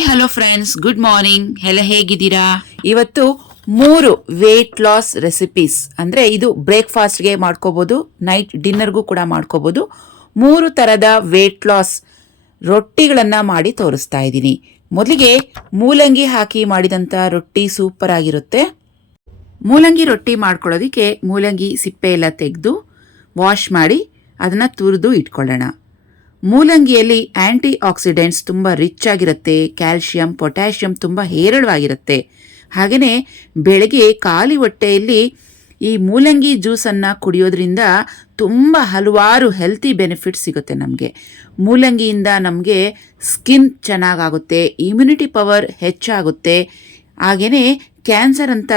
Hi hello friends, good morning. ಎಲ್ಲ ಹೇಗಿದ್ದೀರಾ? ಇವತ್ತು 3 ವೇಟ್ ಲಾಸ್ ರೆಸಿಪೀಸ್, ಅಂದರೆ ಇದು ಬ್ರೇಕ್ಫಾಸ್ಟ್ಗೆ ಮಾಡ್ಕೋಬೋದು, ನೈಟ್ ಡಿನ್ನರ್ಗೂ ಕೂಡ ಮಾಡ್ಕೋಬೋದು. 3 ಥರದ ವೇಟ್ ಲಾಸ್ ರೊಟ್ಟಿಗಳನ್ನು ಮಾಡಿ ತೋರಿಸ್ತಾ ಇದ್ದೀನಿ. ಮೊದಲಿಗೆ ಮೂಲಂಗಿ ಹಾಕಿ ಮಾಡಿದಂಥ ರೊಟ್ಟಿ ಸೂಪರ್ ಆಗಿರುತ್ತೆ. ಮೂಲಂಗಿ ರೊಟ್ಟಿ ಮಾಡ್ಕೊಳ್ಳೋದಕ್ಕೆ ಮೂಲಂಗಿ ಸಿಪ್ಪೆ ಎಲ್ಲ ತೆಗೆದು ವಾಶ್ ಮಾಡಿ ಅದನ್ನು ತುರಿದು ಇಟ್ಕೊಳ್ಳೋಣ. ಮೂಲಂಗಿಯಲ್ಲಿ ಆ್ಯಂಟಿ ಆಕ್ಸಿಡೆಂಟ್ಸ್ ತುಂಬ ರಿಚ್ ಆಗಿರುತ್ತೆ. ಕ್ಯಾಲ್ಶಿಯಂ, ಪೊಟ್ಯಾಷಿಯಂ ತುಂಬ ಹೇರಳವಾಗಿರುತ್ತೆ. ಹಾಗೆಯೇ ಬೆಳಗ್ಗೆ ಖಾಲಿ ಹೊಟ್ಟೆಯಲ್ಲಿ ಈ ಮೂಲಂಗಿ ಜ್ಯೂಸನ್ನು ಕುಡಿಯೋದ್ರಿಂದ ತುಂಬ ಹಲವಾರು ಹೆಲ್ತಿ ಬೆನಿಫಿಟ್ಸ್ ಸಿಗುತ್ತೆ ನಮಗೆ. ಮೂಲಂಗಿಯಿಂದ ನಮಗೆ ಸ್ಕಿನ್ ಚೆನ್ನಾಗಾಗುತ್ತೆ, ಇಮ್ಯುನಿಟಿ ಪವರ್ ಹೆಚ್ಚಾಗುತ್ತೆ, ಹಾಗೆಯೇ ಕ್ಯಾನ್ಸರ್ ಅಂತ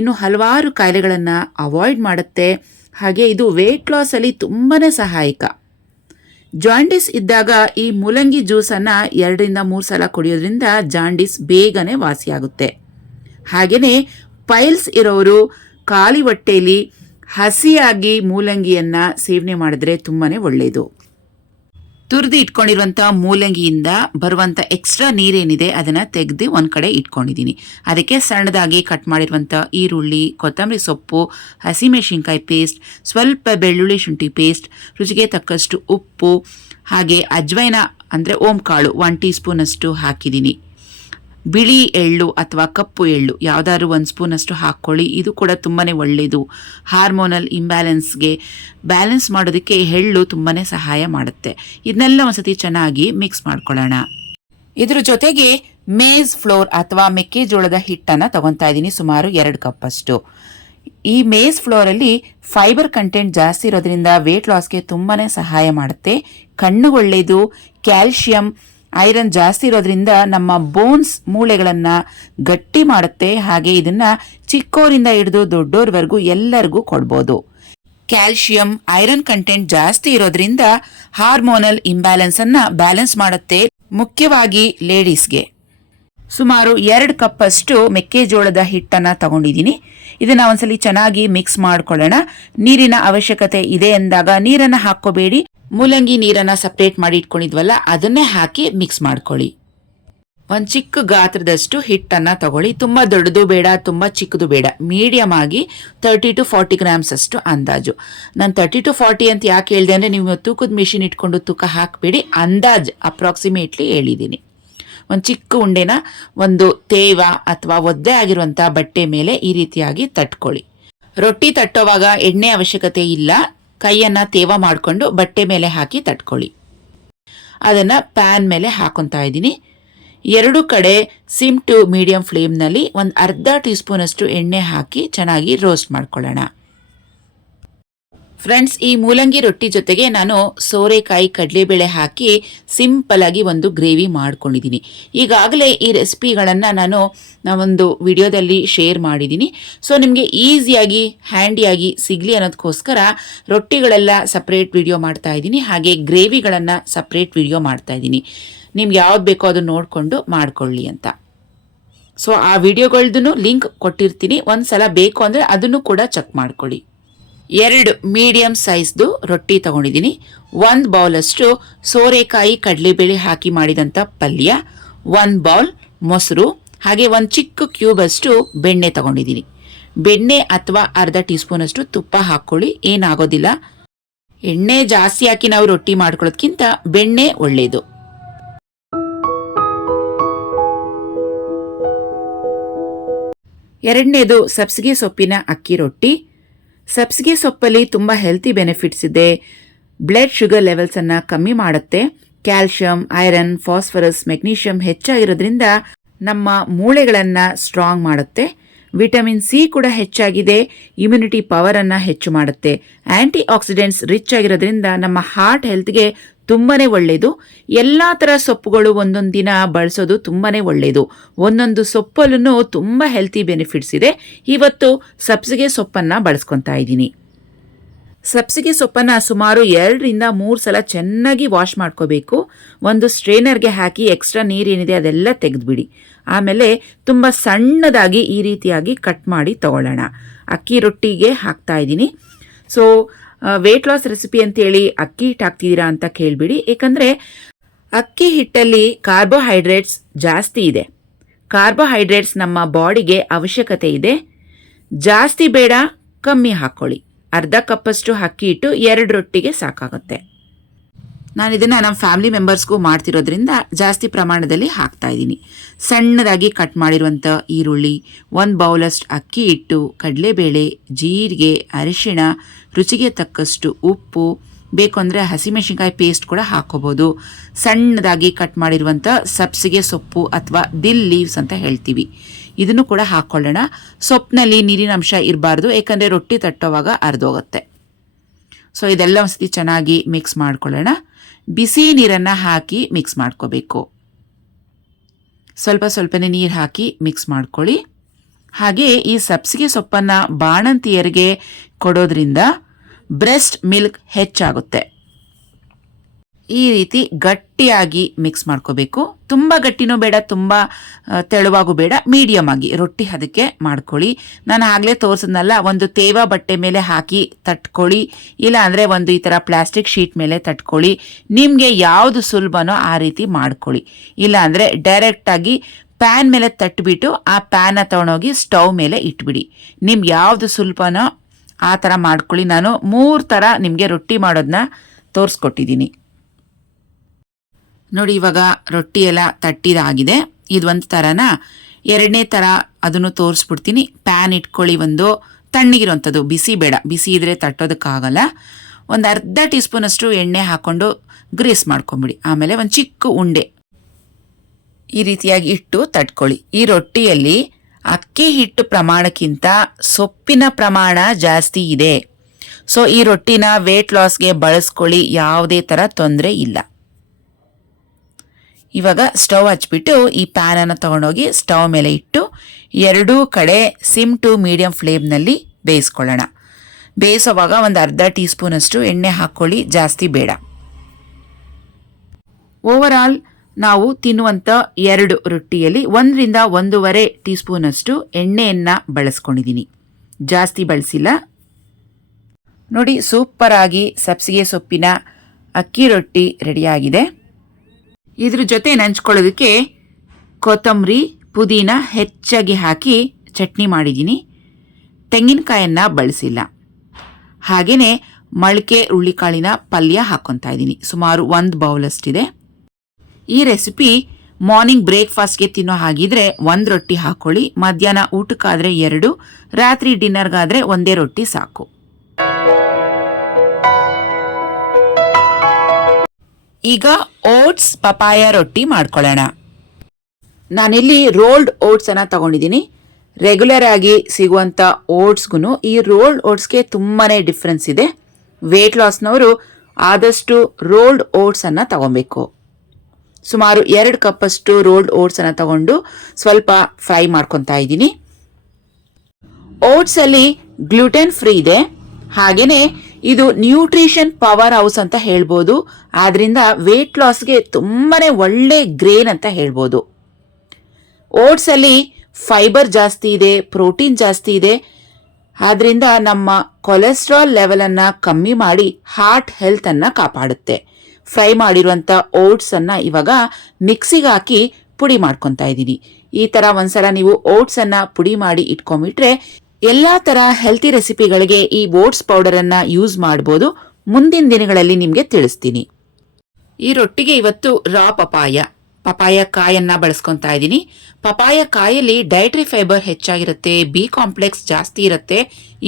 ಇನ್ನೂ ಹಲವಾರು ಕಾಯಿಲೆಗಳನ್ನು ಅವಾಯ್ಡ್ ಮಾಡುತ್ತೆ. ಹಾಗೆ ಇದು ವೆಯ್ಟ್ ಲಾಸಲ್ಲಿ ತುಂಬಾ ಸಹಾಯಕ. ಜಾಂಡಿಸ್ ಇದ್ದಾಗ ಈ ಮೂಲಂಗಿ ಜ್ಯೂಸನ್ನು 2ರಿಂದ 3 ಸಲ ಕುಡಿಯೋದ್ರಿಂದ ಜಾಂಡಿಸ್ ಬೇಗನೆ ವಾಸಿಯಾಗುತ್ತೆ. ಹಾಗೆಯೇ ಪೈಲ್ಸ್ ಇರೋರು ಖಾಲಿ ಹೊಟ್ಟೆಯಲ್ಲಿ ಹಸಿಯಾಗಿ ಮೂಲಂಗಿಯನ್ನು ಸೇವನೆ ಮಾಡಿದ್ರೆ ತುಂಬಾ ಒಳ್ಳೆಯದು. ತುರಿದು ಇಟ್ಕೊಂಡಿರುವಂಥ ಮೂಲಂಗಿಯಿಂದ ಬರುವಂಥ ಎಕ್ಸ್ಟ್ರಾ ನೀರೇನಿದೆ ಅದನ್ನು ತೆಗೆದು ಒಂದು ಕಡೆ ಇಟ್ಕೊಂಡಿದ್ದೀನಿ. ಅದಕ್ಕೆ ಸಣ್ಣದಾಗಿ ಕಟ್ ಮಾಡಿರುವಂಥ ಈರುಳ್ಳಿ, ಕೊತ್ತಂಬರಿ ಸೊಪ್ಪು, ಹಸಿಮೆಣಸಿನ್ಕಾಯಿ ಪೇಸ್ಟ್, ಸ್ವಲ್ಪ ಬೆಳ್ಳುಳ್ಳಿ ಶುಂಠಿ ಪೇಸ್ಟ್, ರುಚಿಗೆ ತಕ್ಕಷ್ಟು ಉಪ್ಪು, ಹಾಗೆ ಅಜ್ವೈನ ಅಂದರೆ ಓಂ ಕಾಳು 1 ಟೀ ಸ್ಪೂನಷ್ಟು ಹಾಕಿದ್ದೀನಿ. ಬಿಳಿ ಎಳ್ಳು ಅಥವಾ ಕಪ್ಪು ಎಳ್ಳು ಯಾವುದಾದ್ರು 1 ಸ್ಪೂನಷ್ಟು ಹಾಕ್ಕೊಳ್ಳಿ. ಇದು ಕೂಡ ತುಂಬಾ ಒಳ್ಳೆಯದು. ಹಾರ್ಮೋನಲ್ ಇಂಬ್ಯಾಲೆನ್ಸ್ಗೆ ಬ್ಯಾಲೆನ್ಸ್ ಮಾಡೋದಕ್ಕೆ ಎಳ್ಳು ತುಂಬಾ ಸಹಾಯ ಮಾಡುತ್ತೆ. ಇದನ್ನೆಲ್ಲ ಒಂದ್ಸತಿ ಚೆನ್ನಾಗಿ ಮಿಕ್ಸ್ ಮಾಡ್ಕೊಳ್ಳೋಣ. ಇದ್ರ ಜೊತೆಗೆ ಮೇಜ್ ಫ್ಲೋರ್ ಅಥವಾ ಮೆಕ್ಕೆಜೋಳದ ಹಿಟ್ಟನ್ನು ತಗೊತಾ ಇದ್ದೀನಿ, ಸುಮಾರು 2 ಕಪ್ಪಷ್ಟು. ಈ ಮೇಜ್ ಫ್ಲೋರಲ್ಲಿ ಫೈಬರ್ ಕಂಟೆಂಟ್ ಜಾಸ್ತಿ ಇರೋದ್ರಿಂದ ವೇಟ್ ಲಾಸ್ಗೆ ತುಂಬಾ ಸಹಾಯ ಮಾಡುತ್ತೆ. ಕಣ್ಣಿಗೆ ಒಳ್ಳೆಯದು. ಕ್ಯಾಲ್ಶಿಯಂ, ಐರನ್ ಜಾಸ್ತಿ ಇರೋದ್ರಿಂದ ನಮ್ಮ ಬೋನ್ಸ್, ಮೂಳೆಗಳನ್ನು ಗಟ್ಟಿ ಮಾಡುತ್ತೆ. ಹಾಗೆ ಇದನ್ನು ಚಿಕ್ಕವರಿಂದ ಹಿಡಿದು ದೊಡ್ಡೋರ್ವರೆಗೂ ಎಲ್ಲರಿಗೂ ಕೊಡ್ಬೋದು. ಕ್ಯಾಲ್ಶಿಯಂ, ಐರನ್ ಕಂಟೆಂಟ್ ಜಾಸ್ತಿ ಇರೋದ್ರಿಂದ ಹಾರ್ಮೋನಲ್ ಇಂಬ್ಯಾಲೆನ್ಸನ್ನು ಬ್ಯಾಲೆನ್ಸ್ ಮಾಡುತ್ತೆ, ಮುಖ್ಯವಾಗಿ ಲೇಡೀಸ್ಗೆ. ಸುಮಾರು 2 ಕಪ್ಪಷ್ಟು ಮೆಕ್ಕೆಜೋಳದ ಹಿಟ್ಟನ್ನು ತಗೊಂಡಿದ್ದೀನಿ. ಇದನ್ನು ಒಂದ್ಸಲಿ ಚೆನ್ನಾಗಿ ಮಿಕ್ಸ್ ಮಾಡ್ಕೊಳ್ಳೋಣ. ನೀರಿನ ಅವಶ್ಯಕತೆ ಇದೆ ಎಂದಾಗ ನೀರನ್ನು ಹಾಕೋಬೇಡಿ. ಮೂಲಂಗಿ ನೀರನ್ನು ಸಪ್ರೇಟ್ ಮಾಡಿ ಇಟ್ಕೊಂಡಿದ್ವಲ್ಲ ಅದನ್ನೇ ಹಾಕಿ ಮಿಕ್ಸ್ ಮಾಡ್ಕೊಳ್ಳಿ. ಒಂದು ಚಿಕ್ಕ ಗಾತ್ರದಷ್ಟು ಹಿಟ್ಟನ್ನು ತಗೊಳ್ಳಿ. ತುಂಬ ದೊಡ್ಡದು ಬೇಡ, ತುಂಬ ಚಿಕ್ಕದು ಬೇಡ, ಮೀಡಿಯಮ್ ಆಗಿ 30 to 40 ಗ್ರಾಮ್ಸ್ ಅಷ್ಟು ಅಂದಾಜು. ನಾನು 30 to 40 ಅಂತ ಯಾಕೆ ಹೇಳಿದೆ ಅಂದರೆ, ನೀವು ತೂಕದ ಮಿಷಿನ್ ಇಟ್ಕೊಂಡು ತೂಕ ಹಾಕಬೇಡಿ, ಅಂದಾಜು ಅಪ್ರಾಕ್ಸಿಮೇಟ್ಲಿ ಹೇಳಿದ್ದೀನಿ. ಒಂದು ಚಿಕ್ಕ ಉಂಡೆನ ಒಂದು ತೇವ ಅಥವಾ ಒದ್ದೆ ಆಗಿರುವಂಥ ಬಟ್ಟೆ ಮೇಲೆ ಈ ರೀತಿಯಾಗಿ ತಟ್ಕೊಳ್ಳಿ. ರೊಟ್ಟಿ ತಟ್ಟೋವಾಗ ಎಣ್ಣೆ ಅವಶ್ಯಕತೆ ಇಲ್ಲ. ಕೈಯನ್ನು ತೇವ ಮಾಡಿಕೊಂಡು ಬಟ್ಟೆ ಮೇಲೆ ಹಾಕಿ ತಟ್ಕೊಳ್ಳಿ. ಅದನ್ನು ಪ್ಯಾನ್ ಮೇಲೆ ಹಾಕೊತಾ ಇದ್ದೀನಿ. 2 ಕಡೆ ಸಿಮ್ ಟು ಮೀಡಿಯಂ ಫ್ಲೇಮ್ನಲ್ಲಿ ಒಂದು ಅರ್ಧ ಟೀ ಸ್ಪೂನಷ್ಟು ಎಣ್ಣೆ ಹಾಕಿ ಚೆನ್ನಾಗಿ ರೋಸ್ಟ್ ಮಾಡ್ಕೊಳ್ಳೋಣ. ಫ್ರೆಂಡ್ಸ್, ಈ ಮೂಲಂಗಿ ರೊಟ್ಟಿ ಜೊತೆಗೆ ನಾನು ಸೋರೆಕಾಯಿ, ಕಡಲೆಬೇಳೆ ಹಾಕಿ ಸಿಂಪಲ್ ಆಗಿ ಒಂದು ಗ್ರೇವಿ ಮಾಡ್ಕೊಂಡಿದ್ದೀನಿ. ಈಗಾಗಲೇ ಈ ರೆಸಿಪಿಗಳನ್ನು ನಾನು ಒಂದು ವಿಡಿಯೋದಲ್ಲಿ ಶೇರ್ ಮಾಡಿದ್ದೀನಿ. ಸೊ ನಿಮಗೆ ಈಸಿಯಾಗಿ, ಹ್ಯಾಂಡಿಯಾಗಿ ಸಿಗಲಿ ಅನ್ನೋದಕ್ಕೋಸ್ಕರ ರೊಟ್ಟಿಗಳೆಲ್ಲ ಸಪ್ರೇಟ್ ವಿಡಿಯೋ ಮಾಡ್ತಾ ಇದ್ದೀನಿ, ಹಾಗೆ ಗ್ರೇವಿಗಳನ್ನು ಸಪ್ರೇಟ್ ವಿಡಿಯೋ ಮಾಡ್ತಾ ಇದ್ದೀನಿ. ನಿಮ್ಗೆ ಯಾವ್ದು ಬೇಕೋ ಅದನ್ನು ನೋಡಿಕೊಂಡು ಮಾಡ್ಕೊಳ್ಳಿ ಅಂತ. ಸೊ ಆ ವಿಡಿಯೋಗಳದ್ದು ಲಿಂಕ್ ಕೊಟ್ಟಿರ್ತೀನಿ, ಒಂದು ಸಲ ಬೇಕು ಅಂದರೆ ಅದನ್ನು ಕೂಡ ಚೆಕ್ ಮಾಡ್ಕೊಳ್ಳಿ. 2 ಮೀಡಿಯಂ ಸೈಜ್ದು ರೊಟ್ಟಿ ತಗೊಂಡಿದ್ದೀನಿ. 1 ಬೌಲಷ್ಟು ಸೋರೆಕಾಯಿ, ಕಡಲೆಬೇಳೆ ಹಾಕಿ ಮಾಡಿದಂಥ ಪಲ್ಯ, 1 ಬೌಲ್ ಮೊಸರು, ಹಾಗೆ 1 ಚಿಕ್ಕ ಕ್ಯೂಬ್ ಅಷ್ಟು ಬೆಣ್ಣೆ ತಗೊಂಡಿದ್ದೀನಿ. ಬೆಣ್ಣೆ ಅಥವಾ ಅರ್ಧ ಟೀ ಸ್ಪೂನಷ್ಟು ತುಪ್ಪ ಹಾಕ್ಕೊಳ್ಳಿ, ಏನಾಗೋದಿಲ್ಲ. ಎಣ್ಣೆ ಜಾಸ್ತಿ ಹಾಕಿ ನಾವು ರೊಟ್ಟಿ ಮಾಡ್ಕೊಳ್ಳೋದ್ಕಿಂತ ಬೆಣ್ಣೆ ಒಳ್ಳೆಯದು. ಎರಡನೇದು ಸಬ್ಸಿಗೆ ಸೊಪ್ಪಿನ ಅಕ್ಕಿ ರೊಟ್ಟಿ. ಸಬ್ಸಿಗೆ ಸೊಪ್ಪಲ್ಲಿ ತುಂಬ ಹೆಲ್ತಿ ಬೆನಿಫಿಟ್ಸ್ ಇದೆ. ಬ್ಲಡ್ ಶುಗರ್ ಲೆವೆಲ್ಸನ್ನು ಕಮ್ಮಿ ಮಾಡುತ್ತೆ. ಕ್ಯಾಲ್ಶಿಯಂ, ಐರನ್, ಫಾಸ್ಫರಸ್, ಮೆಗ್ನೀಷಿಯಂ ಹೆಚ್ಚಾಗಿರೋದ್ರಿಂದ ನಮ್ಮ ಮೂಳೆಗಳನ್ನು ಸ್ಟ್ರಾಂಗ್ ಮಾಡುತ್ತೆ. ವಿಟಮಿನ್ ಸಿ ಕೂಡ ಹೆಚ್ಚಾಗಿದೆ, ಇಮ್ಯುನಿಟಿ ಪವರನ್ನು ಹೆಚ್ಚು ಮಾಡುತ್ತೆ. ಆ್ಯಂಟಿ ಆಕ್ಸಿಡೆಂಟ್ಸ್ ರಿಚ್ ಆಗಿರೋದ್ರಿಂದ ನಮ್ಮ ಹಾರ್ಟ್ ಹೆಲ್ತ್ಗೆ ತುಂಬಾ ಒಳ್ಳೆಯದು. ಎಲ್ಲ ಥರ ಸೊಪ್ಪುಗಳು ಒಂದೊಂದು ದಿನ ಬಳಸೋದು ತುಂಬಾ ಒಳ್ಳೆಯದು. ಒಂದೊಂದು ಸೊಪ್ಪಲ್ಲೂ ತುಂಬ ಹೆಲ್ತಿ ಬೆನಿಫಿಟ್ಸ್ ಇದೆ. ಇವತ್ತು ಸಬ್ಸಿಗೆ ಸೊಪ್ಪನ್ನು ಬಳಸ್ಕೊತಾ ಇದ್ದೀನಿ. ಸಬ್ಸಿಗೆ ಸೊಪ್ಪನ್ನು ಸುಮಾರು 2ರಿಂದ 3 ಸಲ ಚೆನ್ನಾಗಿ ವಾಶ್ ಮಾಡ್ಕೋಬೇಕು. ಒಂದು ಸ್ಟ್ರೇನರ್ಗೆ ಹಾಕಿ ಎಕ್ಸ್ಟ್ರಾ ನೀರೇನಿದೆ ಅದೆಲ್ಲ ತೆಗೆದುಬಿಡಿ. ಆಮೇಲೆ ತುಂಬ ಸಣ್ಣದಾಗಿ ಈ ರೀತಿಯಾಗಿ ಕಟ್ ಮಾಡಿ ತಗೊಳ್ಳೋಣ. ಅಕ್ಕಿ ರೊಟ್ಟಿಗೆ ಹಾಕ್ತಾ ಇದ್ದೀನಿ. ಸೊ ವೇಟ್ ಲಾಸ್ ರೆಸಿಪಿ ಅಂತೇಳಿ ಅಕ್ಕಿ ಹಿಟ್ಟು ಹಾಕ್ತಿದ್ದೀರಾ ಅಂತ ಕೇಳಿಬಿಡಿ. ಏಕೆಂದರೆ ಅಕ್ಕಿ ಹಿಟ್ಟಲ್ಲಿ ಕಾರ್ಬೋಹೈಡ್ರೇಟ್ಸ್ ಜಾಸ್ತಿ ಇದೆ. ಕಾರ್ಬೋಹೈಡ್ರೇಟ್ಸ್ ನಮ್ಮ ಬಾಡಿಗೆ ಅವಶ್ಯಕತೆ ಇದೆ. ಜಾಸ್ತಿ ಬೇಡ, ಕಮ್ಮಿ ಹಾಕ್ಕೊಳ್ಳಿ. ಅರ್ಧ ಕಪ್ಪಷ್ಟು ಅಕ್ಕಿ ಹಿಟ್ಟು 2 ರೊಟ್ಟಿಗೆ ಸಾಕಾಗುತ್ತೆ. ನಾನು ಇದನ್ನು ನಮ್ಮ ಫ್ಯಾಮಿಲಿ ಮೆಂಬರ್ಸ್ಗೂ ಮಾಡ್ತಿರೋದ್ರಿಂದ ಜಾಸ್ತಿ ಪ್ರಮಾಣದಲ್ಲಿ ಹಾಕ್ತಾ ಇದ್ದೀನಿ. ಸಣ್ಣದಾಗಿ ಕಟ್ ಮಾಡಿರುವಂಥ ಈರುಳ್ಳಿ, 1 ಬೌಲಷ್ಟು ಅಕ್ಕಿ ಹಿಟ್ಟು, ಕಡಲೆಬೇಳೆ, ಜೀರಿಗೆ, ಅರಿಶಿಣ, ರುಚಿಗೆ ತಕ್ಕಷ್ಟು ಉಪ್ಪು, ಬೇಕು ಅಂದರೆ ಹಸಿಮೆಣಸಿನ್ಕಾಯಿ ಪೇಸ್ಟ್ ಕೂಡ ಹಾಕ್ಕೋಬೋದು. ಸಣ್ಣದಾಗಿ ಕಟ್ ಮಾಡಿರುವಂಥ ಸಬ್ಸಿಗೆ ಸೊಪ್ಪು ಅಥವಾ ದಿಲ್ ಲೀವ್ಸ್ ಅಂತ ಹೇಳ್ತೀವಿ, ಇದನ್ನು ಕೂಡ ಹಾಕ್ಕೊಳ್ಳೋಣ. ಸೊಪ್ಪಿನಲ್ಲಿ ನೀರಿನಂಶ ಇರಬಾರ್ದು, ಏಕೆಂದರೆ ರೊಟ್ಟಿ ತಟ್ಟೋವಾಗ ಅರ್ಧೋಗುತ್ತೆ. ಸೊ ಇದೆಲ್ಲ ಒಂದ್ಸತಿ ಚೆನ್ನಾಗಿ ಮಿಕ್ಸ್ ಮಾಡ್ಕೊಳ್ಳೋಣ. ಬಿಸಿ ನೀರನ್ನು ಹಾಕಿ ಮಿಕ್ಸ್ ಮಾಡ್ಕೋಬೇಕು. ಸ್ವಲ್ಪನೇ ನೀರು ಹಾಕಿ ಮಿಕ್ಸ್ ಮಾಡ್ಕೊಳ್ಳಿ. ಹಾಗೆ ಈ ಸಬ್ಸಿಗೆ ಸೊಪ್ಪನ್ನು ಬಾಣಂತಿಯರಿಗೆ ಕೊಡೋದ್ರಿಂದ ಬ್ರೆಸ್ಟ್ ಮಿಲ್ಕ್ ಹೆಚ್ಚಾಗುತ್ತೆ. ಈ ರೀತಿ ಗಟ್ಟಿಯಾಗಿ ಮಿಕ್ಸ್ ಮಾಡ್ಕೋಬೇಕು. ತುಂಬ ಗಟ್ಟಿನೂ ಬೇಡ, ತುಂಬ ತೆಳುವಾಗೂ ಬೇಡ, ಮೀಡಿಯಮ್ ಆಗಿ ರೊಟ್ಟಿ ಅದಕ್ಕೆ ಮಾಡ್ಕೊಳ್ಳಿ. ನಾನು ಆಗಲೇ ತೋರಿಸಿದ್ನಲ್ಲ, ಒಂದು ತೇವ ಬಟ್ಟೆ ಮೇಲೆ ಹಾಕಿ ತಟ್ಕೊಳ್ಳಿ, ಇಲ್ಲ ಅಂದರೆ ಒಂದು ಈ ಥರ ಪ್ಲಾಸ್ಟಿಕ್ ಶೀಟ್ ಮೇಲೆ ತಟ್ಕೊಳ್ಳಿ. ನಿಮಗೆ ಯಾವುದು ಸುಲಭನೋ ಆ ರೀತಿ ಮಾಡ್ಕೊಳ್ಳಿ. ಇಲ್ಲ ಅಂದರೆ ಡೈರೆಕ್ಟಾಗಿ ಪ್ಯಾನ್ ಮೇಲೆ ತಟ್ಬಿಟ್ಟು ಆ ಪ್ಯಾನ ತೊಗೊಂಡೋಗಿ ಸ್ಟವ್ ಮೇಲೆ ಇಟ್ಬಿಡಿ. ನಿಮ್ಗೆ ಯಾವುದು ಸುಲಭನೋ ಆ ಥರ ಮಾಡ್ಕೊಳ್ಳಿ. ನಾನು 3 ಥರ ನಿಮಗೆ ರೊಟ್ಟಿ ಮಾಡೋದನ್ನ ತೋರಿಸ್ಕೊಟ್ಟಿದ್ದೀನಿ ನೋಡಿ. ಇವಾಗ ರೊಟ್ಟಿ ಎಲ್ಲ ತಟ್ಟಿದಾಗಿದೆ. ಇದು ಒಂದು ಥರನ. 2ನೇ ಥರ ಅದನ್ನು ತೋರಿಸ್ಬಿಡ್ತೀನಿ. ಪ್ಯಾನ್ ಇಟ್ಕೊಳ್ಳಿ, ಒಂದು ತಣ್ಣಗಿರೋಂಥದ್ದು, ಬಿಸಿ ಬೇಡ, ಬಿಸಿ ಇದ್ರೆ ತಟ್ಟೋದಕ್ಕಾಗಲ್ಲ. ಒಂದು ಅರ್ಧ ಟೀ ಸ್ಪೂನಷ್ಟು ಎಣ್ಣೆ ಹಾಕ್ಕೊಂಡು ಗ್ರೀಸ್ ಮಾಡ್ಕೊಂಬಿಡಿ. ಆಮೇಲೆ ಒಂದು ಚಿಕ್ಕ ಉಂಡೆ ಈ ರೀತಿಯಾಗಿ ಇಟ್ಟು ತಟ್ಕೊಳ್ಳಿ. ಈ ರೊಟ್ಟಿಯಲ್ಲಿ ಅಕ್ಕಿ ಹಿಟ್ಟು ಪ್ರಮಾಣಕ್ಕಿಂತ ಸೊಪ್ಪಿನ ಪ್ರಮಾಣ ಜಾಸ್ತಿ ಇದೆ. ಸೊ ಈ ರೊಟ್ಟಿನ ವೇಟ್ ಲಾಸ್ಗೆ ಬಳಸ್ಕೊಳ್ಳಿ, ಯಾವುದೇ ಥರ ತೊಂದರೆ ಇಲ್ಲ. ಇವಾಗ ಸ್ಟವ್ ಹಚ್ಬಿಟ್ಟು ಈ ಪ್ಯಾನನ್ನು ತೊಗೊಂಡೋಗಿ ಸ್ಟವ್ ಮೇಲೆ ಇಟ್ಟು 2 ಕಡೆ ಸಿಮ್ ಟು ಮೀಡಿಯಂ ಫ್ಲೇಮ್ನಲ್ಲಿ ಬೇಯಿಸ್ಕೊಳ್ಳೋಣ. ಬೇಯಿಸೋವಾಗ ಒಂದು ಅರ್ಧ ಟೀ ಸ್ಪೂನಷ್ಟು ಎಣ್ಣೆ ಹಾಕ್ಕೊಳ್ಳಿ, ಜಾಸ್ತಿ ಬೇಡ. ಓವರಾಲ್ ನಾವು ತಿನ್ನುವಂಥ 2 ರೊಟ್ಟಿಯಲ್ಲಿ 1 ರಿಂದ 1.5 ಟೀ ಸ್ಪೂನಷ್ಟು ಎಣ್ಣೆಯನ್ನು ಬಳಸ್ಕೊಂಡಿದ್ದೀನಿ, ಜಾಸ್ತಿ ಬಳಸಿಲ್ಲ. ನೋಡಿ, ಸೂಪರ್ ಆಗಿ ಸಬ್ಸಿಗೆ ಸೊಪ್ಪಿನ ಅಕ್ಕಿ ರೊಟ್ಟಿ ರೆಡಿಯಾಗಿದೆ. ಇದ್ರ ಜೊತೆ ನಂಚ್ಕೊಳ್ಳೋದಕ್ಕೆ ಕೊತ್ತಂಬರಿ, ಪುದೀನ ಹೆಚ್ಚಾಗಿ ಹಾಕಿ ಚಟ್ನಿ ಮಾಡಿದ್ದೀನಿ. ತೆಂಗಿನಕಾಯನ್ನು ಬಳಸಿಲ್ಲ. ಹಾಗೆಯೇ ಮೊಳಕೆ ಹುಳ್ಳಿಕಾಳಿನ ಪಲ್ಯ ಹಾಕ್ಕೊತಾ ಇದ್ದೀನಿ, ಸುಮಾರು 1 ಬೌಲಷ್ಟಿದೆ. ಈ ರೆಸಿಪಿ ಮಾರ್ನಿಂಗ್ ಬ್ರೇಕ್ಫಾಸ್ಟ್ಗೆ ತಿನ್ನೋ ಹಾಗಿದ್ರೆ 1 ರೊಟ್ಟಿ ಹಾಕ್ಕೊಳ್ಳಿ. ಮಧ್ಯಾಹ್ನ ಊಟಕ್ಕಾದರೆ 2, ರಾತ್ರಿ ಡಿನ್ನರ್ಗಾದರೆ 1 ರೊಟ್ಟಿ ಸಾಕು. ಈಗ ಓಟ್ಸ್ ಪಪಾಯ ರೊಟ್ಟಿ ಮಾಡ್ಕೊಳ್ಳೋಣ. ನಾನಿಲ್ಲಿ ರೋಲ್ಡ್ ಓಟ್ಸನ್ನು ತಗೊಂಡಿದ್ದೀನಿ. ರೆಗ್ಯುಲರ್ ಆಗಿ ಸಿಗುವಂಥ ಓಟ್ಸ್ಗೂ ಈ ರೋಲ್ಡ್ ಓಟ್ಸ್ಗೆ ತುಂಬಾ ಡಿಫ್ರೆನ್ಸ್ ಇದೆ. ವೇಟ್ ಲಾಸ್ನವರು ಆದಷ್ಟು ರೋಲ್ಡ್ ಓಟ್ಸನ್ನು ತಗೊಬೇಕು. ಸುಮಾರು 2 ಕಪ್ಪಷ್ಟು ರೋಲ್ಡ್ ಓಟ್ಸನ್ನು ತಗೊಂಡು ಸ್ವಲ್ಪ ಫ್ರೈ ಮಾಡ್ಕೊತಾ ಇದ್ದೀನಿ. ಓಟ್ಸಲ್ಲಿ ಗ್ಲೂಟೆನ್ ಫ್ರೀ ಇದೆ. ಹಾಗೆಯೇ ಇದು ನ್ಯೂಟ್ರಿಷನ್ ಪವರ್ ಹೌಸ್ ಅಂತ ಹೇಳ್ಬೋದು. ಆದ್ರಿಂದ ವೇಟ್ ಲಾಸ್ಗೆ ತುಂಬಾ ಒಳ್ಳೆ ಗ್ರೇನ್ ಅಂತ ಹೇಳ್ಬೋದು. ಓಟ್ಸಲ್ಲಿ ಫೈಬರ್ ಜಾಸ್ತಿ ಇದೆ, ಪ್ರೋಟೀನ್ ಜಾಸ್ತಿ ಇದೆ. ಆದ್ರಿಂದ ನಮ್ಮ ಕೊಲೆಸ್ಟ್ರಾಲ್ ಲೆವೆಲನ್ನು ಕಮ್ಮಿ ಮಾಡಿ ಹಾರ್ಟ್ ಹೆಲ್ತನ್ನು ಕಾಪಾಡುತ್ತೆ. ಫ್ರೈ ಮಾಡಿರುವಂಥ ಓಟ್ಸನ್ನು ಇವಾಗ ಮಿಕ್ಸಿಗೆ ಹಾಕಿ ಪುಡಿ ಮಾಡ್ಕೊತಾ ಇದ್ದೀನಿ. ಈ ಥರ ಒಂದ್ಸಲ ನೀವು ಓಟ್ಸನ್ನು ಪುಡಿ ಮಾಡಿ ಇಟ್ಕೊಂಡ್ಬಿಟ್ರೆ ಎಲ್ಲ ಥರ ಹೆಲ್ತಿ ರೆಸಿಪಿಗಳಿಗೆ ಈ ಓಟ್ಸ್ ಪೌಡರನ್ನು ಯೂಸ್ ಮಾಡ್ಬೋದು. ಮುಂದಿನ ದಿನಗಳಲ್ಲಿ ನಿಮಗೆ ತಿಳಿಸ್ತೀನಿ. ಈ ರೊಟ್ಟಿಗೆ ಇವತ್ತು ರಾ ಪಪಾಯ ಕಾಯನ್ನು ಬಳಸ್ಕೊತಾ ಇದ್ದೀನಿ. ಪಪಾಯ ಕಾಯಲ್ಲಿ ಡೈಟ್ರಿ ಫೈಬರ್ ಹೆಚ್ಚಾಗಿರುತ್ತೆ, ಬಿ ಕಾಂಪ್ಲೆಕ್ಸ್ ಜಾಸ್ತಿ ಇರುತ್ತೆ,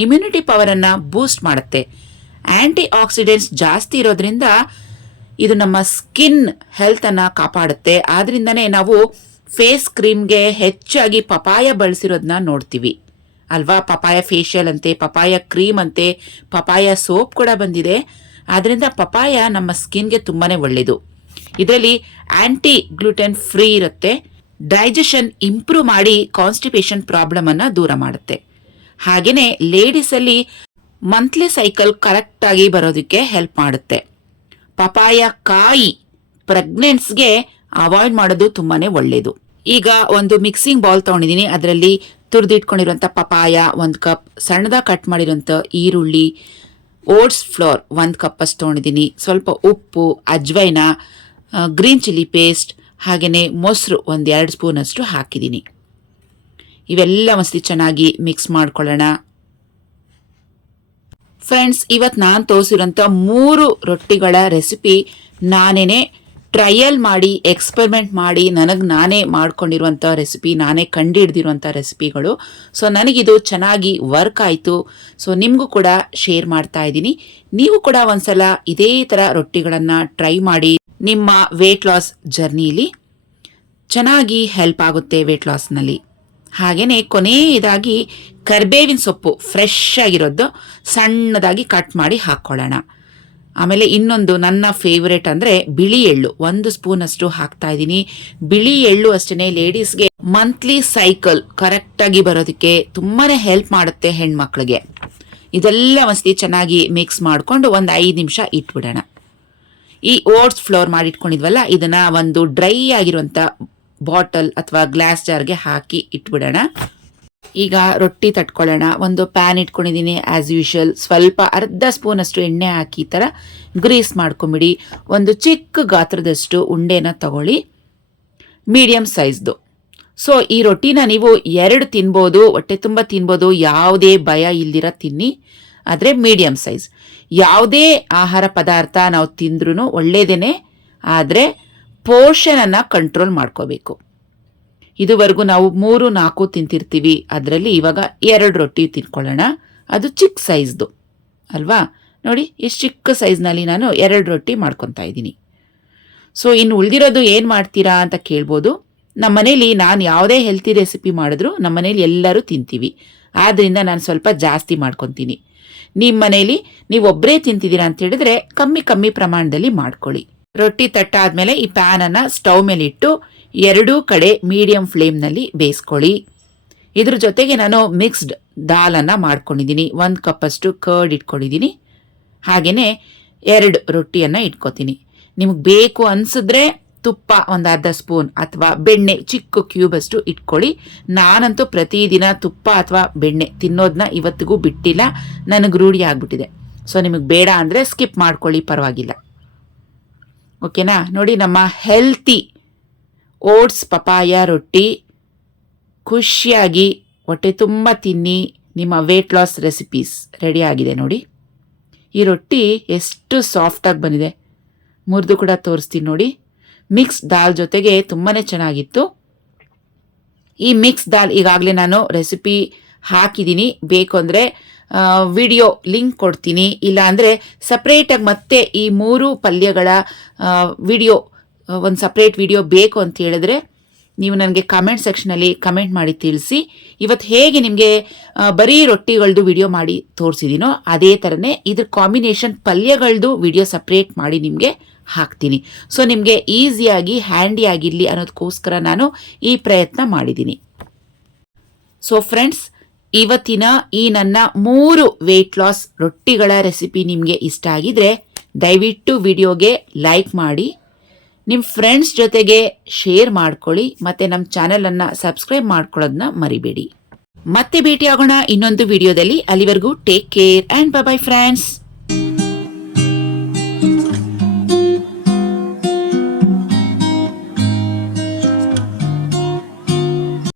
ಇಮ್ಯುನಿಟಿ ಪವರನ್ನು ಬೂಸ್ಟ್ ಮಾಡುತ್ತೆ, ಆಂಟಿ ಆಕ್ಸಿಡೆಂಟ್ಸ್ ಜಾಸ್ತಿ ಇರೋದ್ರಿಂದ ಇದು ನಮ್ಮ ಸ್ಕಿನ್ ಹೆಲ್ತನ್ನು ಕಾಪಾಡುತ್ತೆ. ಆದ್ರಿಂದನೇ ನಾವು ಫೇಸ್ ಕ್ರೀಮ್ಗೆ ಹೆಚ್ಚಾಗಿ ಪಪಾಯ ಬಳಸಿರೋದನ್ನ ನೋಡ್ತೀವಿ ಅಲ್ವಾ. ಪಪಾಯ ಫೇಶಿಯಲ್ ಅಂತೆ, ಪಪಾಯ ಕ್ರೀಮ್ ಅಂತೆ, ಪಪಾಯ ಸೋಪ್ ಕೂಡ ಬಂದಿದೆ. ಆದ್ರಿಂದ ಪಪಾಯ ನಮ್ಮ ಸ್ಕಿನ್ಗೆ ತುಂಬಾ ಒಳ್ಳೆಯದು. ಇದರಲ್ಲಿ ಆಂಟಿ ಗ್ಲೂಟೆನ್ ಫ್ರೀ ಇರುತ್ತೆ, ಡೈಜೆಷನ್ ಇಂಪ್ರೂವ್ ಮಾಡಿ ಕಾನ್ಸ್ಟಿಪೇಷನ್ ಪ್ರಾಬ್ಲಮನ್ನು ದೂರ ಮಾಡುತ್ತೆ. ಹಾಗೆಯೇ ಲೇಡೀಸಲ್ಲಿ ಮಂತ್ಲಿ ಸೈಕಲ್ ಕರೆಕ್ಟಾಗಿ ಬರೋದಕ್ಕೆ ಹೆಲ್ಪ್ ಮಾಡುತ್ತೆ. ಪಪಾಯ ಕಾಯಿ ಪ್ರೆಗ್ನೆಂಟ್ಸ್ಗೆ ಅವಾಯ್ಡ್ ಮಾಡೋದು ತುಂಬಾ ಒಳ್ಳೆಯದು. ಈಗ ಒಂದು ಮಿಕ್ಸಿಂಗ್ ಬೌಲ್ ತೊಗೊಂಡಿದ್ದೀನಿ. ಅದರಲ್ಲಿ ತುರಿದಿಟ್ಕೊಂಡಿರುವಂಥ ಪಪಾಯ 1 ಕಪ್, ಸಣ್ಣದಾಗಿ ಕಟ್ ಮಾಡಿರೋಂಥ ಈರುಳ್ಳಿ, ಓಟ್ಸ್ ಫ್ಲೋರ್ 1 ಕಪ್ಪಷ್ಟು ತೊಗೊಂಡಿದ್ದೀನಿ, ಸ್ವಲ್ಪ ಉಪ್ಪು, ಅಜ್ವೈನ, ಗ್ರೀನ್ ಚಿಲ್ಲಿ ಪೇಸ್ಟ್, ಹಾಗೆಯೇ ಮೊಸರು 1-2 ಸ್ಪೂನಷ್ಟು ಹಾಕಿದ್ದೀನಿ. ಇವೆಲ್ಲ ಮಸ್ತಿ ಚೆನ್ನಾಗಿ ಮಿಕ್ಸ್ ಮಾಡ್ಕೊಳ್ಳೋಣ. ಫ್ರೆಂಡ್ಸ್, ಇವತ್ತು ನಾನು ತೋರಿಸಿರೋಂಥ 3 ರೊಟ್ಟಿಗಳ ರೆಸಿಪಿ ನಾನೇ ಟ್ರಯಲ್ ಮಾಡಿ ಎಕ್ಸ್ಪೆರಿಮೆಂಟ್ ಮಾಡಿ ನಾನೇ ಮಾಡ್ಕೊಂಡಿರುವಂಥ ರೆಸಿಪಿ, ನಾನೇ ಕಂಡುಹಿಡ್ದಿರುವಂಥ ರೆಸಿಪಿಗಳು. ಸೊ ನನಗಿದು ಚೆನ್ನಾಗಿ ವರ್ಕ್ ಆಯಿತು. ಸೊ ನಿಮಗೂ ಕೂಡ ಶೇರ್ ಮಾಡ್ತಾ ಇದ್ದೀನಿ. ನೀವು ಕೂಡ ಒಂದ್ಸಲ ಇದೇ ಥರ ರೊಟ್ಟಿಗಳನ್ನು ಟ್ರೈ ಮಾಡಿ. ನಿಮ್ಮ ವೇಟ್ ಲಾಸ್ ಜರ್ನಿಲಿ ಚೆನ್ನಾಗಿ ಹೆಲ್ಪ್ ಆಗುತ್ತೆ ವೇಟ್ ಲಾಸ್ನಲ್ಲಿ. ಹಾಗೆಯೇ ಕೊನೆಯದಾಗಿ ಕರಿಬೇವಿನ ಸೊಪ್ಪು ಫ್ರೆಶ್ ಆಗಿರೋದು ಸಣ್ಣದಾಗಿ ಕಟ್ ಮಾಡಿ ಹಾಕ್ಕೊಳ್ಳೋಣ. ಆಮೇಲೆ ಇನ್ನೊಂದು ನನ್ನ ಫೇವ್ರೇಟ್ ಅಂದರೆ ಬಿಳಿ ಎಳ್ಳು 1 ಸ್ಪೂನಷ್ಟು ಹಾಕ್ತಾ ಇದ್ದೀನಿ. ಬಿಳಿ ಎಳ್ಳು ಅಷ್ಟೇ ಲೇಡೀಸ್ಗೆ ಮಂತ್ಲಿ ಸೈಕಲ್ ಕರೆಕ್ಟಾಗಿ ಬರೋದಕ್ಕೆ ತುಂಬಾ ಹೆಲ್ಪ್ ಮಾಡುತ್ತೆ ಹೆಣ್ಮಕ್ಳಿಗೆ. ಇದೆಲ್ಲ ಮಸ್ತಿ ಚೆನ್ನಾಗಿ ಮಿಕ್ಸ್ ಮಾಡಿಕೊಂಡು 5 ನಿಮಿಷ ಇಟ್ಬಿಡೋಣ. ಈ ಓಟ್ಸ್ ಫ್ಲೋರ್ ಮಾಡಿಟ್ಕೊಂಡಿದ್ವಲ್ಲ, ಇದನ್ನು ಒಂದು ಡ್ರೈ ಆಗಿರುವಂಥ ಬಾಟಲ್ ಅಥವಾ ಗ್ಲಾಸ್ ಜಾರ್ಗೆ ಹಾಕಿ ಇಟ್ಬಿಡೋಣ. ಈಗ ರೊಟ್ಟಿ ತಟ್ಕೊಳ್ಳೋಣ. ಒಂದು ಪ್ಯಾನ್ ಇಟ್ಕೊಂಡಿದ್ದೀನಿ ಆ್ಯಸ್ ಯೂಶುವಲ್. ಸ್ವಲ್ಪ ಅರ್ಧ ಸ್ಪೂನಷ್ಟು ಎಣ್ಣೆ ಹಾಕಿ ಈ ಥರ ಗ್ರೀಸ್ ಮಾಡ್ಕೊಂಬಿಡಿ. ಒಂದು ಚಿಕ್ಕ ಗಾತ್ರದಷ್ಟು ಉಂಡೆನ ತಗೊಳ್ಳಿ, ಮೀಡಿಯಮ್ ಸೈಜ್ದು. ಸೊ ಈ ರೊಟ್ಟಿನ ನೀವು 2 ತಿನ್ಬೋದು, ಹೊಟ್ಟೆ ತುಂಬ ತಿನ್ಬೋದು, ಯಾವುದೇ ಭಯ ಇಲ್ದಿರ ತಿನ್ನಿ. ಆದರೆ ಮೀಡಿಯಮ್ ಸೈಜ್. ಯಾವುದೇ ಆಹಾರ ಪದಾರ್ಥ ನಾವು ತಿಂದ್ರೂ ಒಳ್ಳೆಯದೇ, ಆದರೆ ಪೋರ್ಷನನ್ನು ಕಂಟ್ರೋಲ್ ಮಾಡ್ಕೋಬೇಕು. ಇದುವರೆಗೂ ನಾವು 3-4 ತಿಂತಿರ್ತೀವಿ, ಅದರಲ್ಲಿ ಇವಾಗ 2 ರೊಟ್ಟಿ ತಿನ್ಕೊಳ್ಳೋಣ. ಅದು ಚಿಕ್ಕ ಸೈಜ್ದು ಅಲ್ವಾ? ನೋಡಿ ಎಷ್ಟು ಚಿಕ್ಕ ಸೈಜ್ನಲ್ಲಿ ನಾನು 2 ರೊಟ್ಟಿ ಮಾಡ್ಕೊತಾ ಇದ್ದೀನಿ. ಸೊ ಇನ್ನು ಉಳಿದಿರೋದು ಏನು ಮಾಡ್ತೀರಾ ಅಂತ ಕೇಳ್ಬೋದು. ನಮ್ಮ ಮನೇಲಿ ನಾನು ಯಾವುದೇ ಹೆಲ್ತಿ ರೆಸಿಪಿ ಮಾಡಿದ್ರು ನಮ್ಮ ಮನೇಲಿ ಎಲ್ಲರೂ ತಿಂತೀವಿ, ಆದ್ದರಿಂದ ನಾನು ಸ್ವಲ್ಪ ಜಾಸ್ತಿ ಮಾಡ್ಕೊತೀನಿ. ನಿಮ್ಮ ಮನೇಲಿ ನೀವು ಒಬ್ಬರೇ ತಿಂತಿದ್ದೀರಾ ಅಂತ ಹೇಳಿದ್ರೆ ಕಮ್ಮಿ ಪ್ರಮಾಣದಲ್ಲಿ ಮಾಡ್ಕೊಳ್ಳಿ. ರೊಟ್ಟಿ ತಟ್ಟಾದ್ಮೇಲೆ ಈ ಪ್ಯಾನನ್ನು ಸ್ಟವ್ ಮೇಲೆ ಇಟ್ಟು 2 ಕಡೆ ಮೀಡಿಯಂ ಫ್ಲೇಮ್ನಲ್ಲಿ ಬೇಯಿಸ್ಕೊಳ್ಳಿ. ಇದ್ರ ಜೊತೆಗೆ ನಾನು ಮಿಕ್ಸ್ಡ್ ದಾಲನ್ನು ಮಾಡ್ಕೊಂಡಿದ್ದೀನಿ. 1 ಕಪ್ಪಷ್ಟು ಕರ್ಡ್ ಇಟ್ಕೊಂಡಿದ್ದೀನಿ. ಹಾಗೆಯೇ 2 ರೊಟ್ಟಿಯನ್ನು ಇಟ್ಕೊತೀನಿ. ನಿಮಗೆ ಬೇಕು ಅನಿಸಿದ್ರೆ ತುಪ್ಪ 1/2 ಸ್ಪೂನ್ ಅಥವಾ ಬೆಣ್ಣೆ ಚಿಕ್ಕ ಕ್ಯೂಬಷ್ಟು ಇಟ್ಕೊಳ್ಳಿ. ನಾನಂತೂ ಪ್ರತಿದಿನ ತುಪ್ಪ ಅಥವಾ ಬೆಣ್ಣೆ ತಿನ್ನೋದನ್ನ ಇವತ್ತಿಗೂ ಬಿಟ್ಟಿಲ್ಲ, ನನಗೆ ರೂಢಿ ಆಗಿಬಿಟ್ಟಿದೆ. ಸೊ ನಿಮಗೆ ಬೇಡ ಅಂದರೆ ಸ್ಕಿಪ್ ಮಾಡ್ಕೊಳ್ಳಿ, ಪರವಾಗಿಲ್ಲ. ಓಕೆನಾ? ನೋಡಿ, ನಮ್ಮ ಹೆಲ್ತಿ ಓಟ್ಸ್ ಪಪಾಯ ರೊಟ್ಟಿ ಖುಷಿಯಾಗಿ ಹೊಟ್ಟೆ ತುಂಬ ತಿನ್ನಿ. ನಿಮ್ಮ ವೇಟ್ ಲಾಸ್ ರೆಸಿಪೀಸ್ ರೆಡಿ ಆಗಿದೆ ನೋಡಿ. ಈ ರೊಟ್ಟಿ ಎಷ್ಟು ಸಾಫ್ಟಾಗಿ ಬಂದಿದೆ, ಮುರಿದು ಕೂಡ ತೋರಿಸ್ತೀನಿ ನೋಡಿ. ಮಿಕ್ಸ್ ದಾಲ್ ಜೊತೆಗೆ ತುಂಬಾ ಚೆನ್ನಾಗಿತ್ತು. ಈ ಮಿಕ್ಸ್ ದಾಲ್ ಈಗಾಗಲೇ ನಾನು ರೆಸಿಪಿ ಹಾಕಿದ್ದೀನಿ. ಬೇಕು ಅಂದರೆ ವಿಡಿಯೋ ಲಿಂಕ್ ಕೊಡ್ತೀನಿ. ಇಲ್ಲ ಅಂದರೆ ಸಪ್ರೇಟಾಗಿ ಮತ್ತೆ ಈ 3 ಪಲ್ಯಗಳ ವಿಡಿಯೋ, ಒಂದು ಸಪ್ರೇಟ್ ವಿಡಿಯೋ ಬೇಕು ಅಂತ ಹೇಳಿದ್ರೆ ನೀವು ನನಗೆ ಕಮೆಂಟ್ ಸೆಕ್ಷನಲ್ಲಿ ಕಮೆಂಟ್ ಮಾಡಿ ತಿಳಿಸಿ. ಇವತ್ತು ಹೇಗೆ ನಿಮಗೆ ಬರೀ ರೊಟ್ಟಿಗಳದ್ದು ವಿಡಿಯೋ ಮಾಡಿ ತೋರಿಸಿದ್ದೀನೋ ಅದೇ ಥರನೇ ಇದ್ರ ಕಾಂಬಿನೇಷನ್ ಪಲ್ಯಗಳದ್ದು ವಿಡಿಯೋ ಸಪ್ರೇಟ್ ಮಾಡಿ ನಿಮಗೆ ಹಾಕ್ತೀನಿ. ಸೊ ನಿಮಗೆ ಈಸಿಯಾಗಿ ಹ್ಯಾಂಡಿ ಆಗಿರಲಿ ಅನ್ನೋದಕ್ಕೋಸ್ಕರ ನಾನು ಈ ಪ್ರಯತ್ನ ಮಾಡಿದ್ದೀನಿ. ಸೊ ಫ್ರೆಂಡ್ಸ್, ಇವತ್ತಿನ ಈ ನನ್ನ 3 ವೇಟ್ ಲಾಸ್ ರೊಟ್ಟಿಗಳ ರೆಸಿಪಿ ನಿಮಗೆ ಇಷ್ಟ ಆಗಿದ್ರೆ ದಯವಿಟ್ಟು ವಿಡಿಯೋಗೆ ಲೈಕ್ ಮಾಡಿ, ನಿಮ್ಮ ಫ್ರೆಂಡ್ಸ್ ಜೊತೆಗೆ ಶೇರ್ ಮಾಡ್ಕೊಳ್ಳಿ, ಮತ್ತು ನಮ್ಮ ಚಾನಲನ್ನು ಸಬ್ಸ್ಕ್ರೈಬ್ ಮಾಡ್ಕೊಳ್ಳೋದನ್ನ ಮರಿಬೇಡಿ. ಮತ್ತೆ ಭೇಟಿ ಆಗೋಣ ಇನ್ನೊಂದು ವಿಡಿಯೋದಲ್ಲಿ. ಅಲ್ಲಿವರೆಗೂ take care and bye bye friends.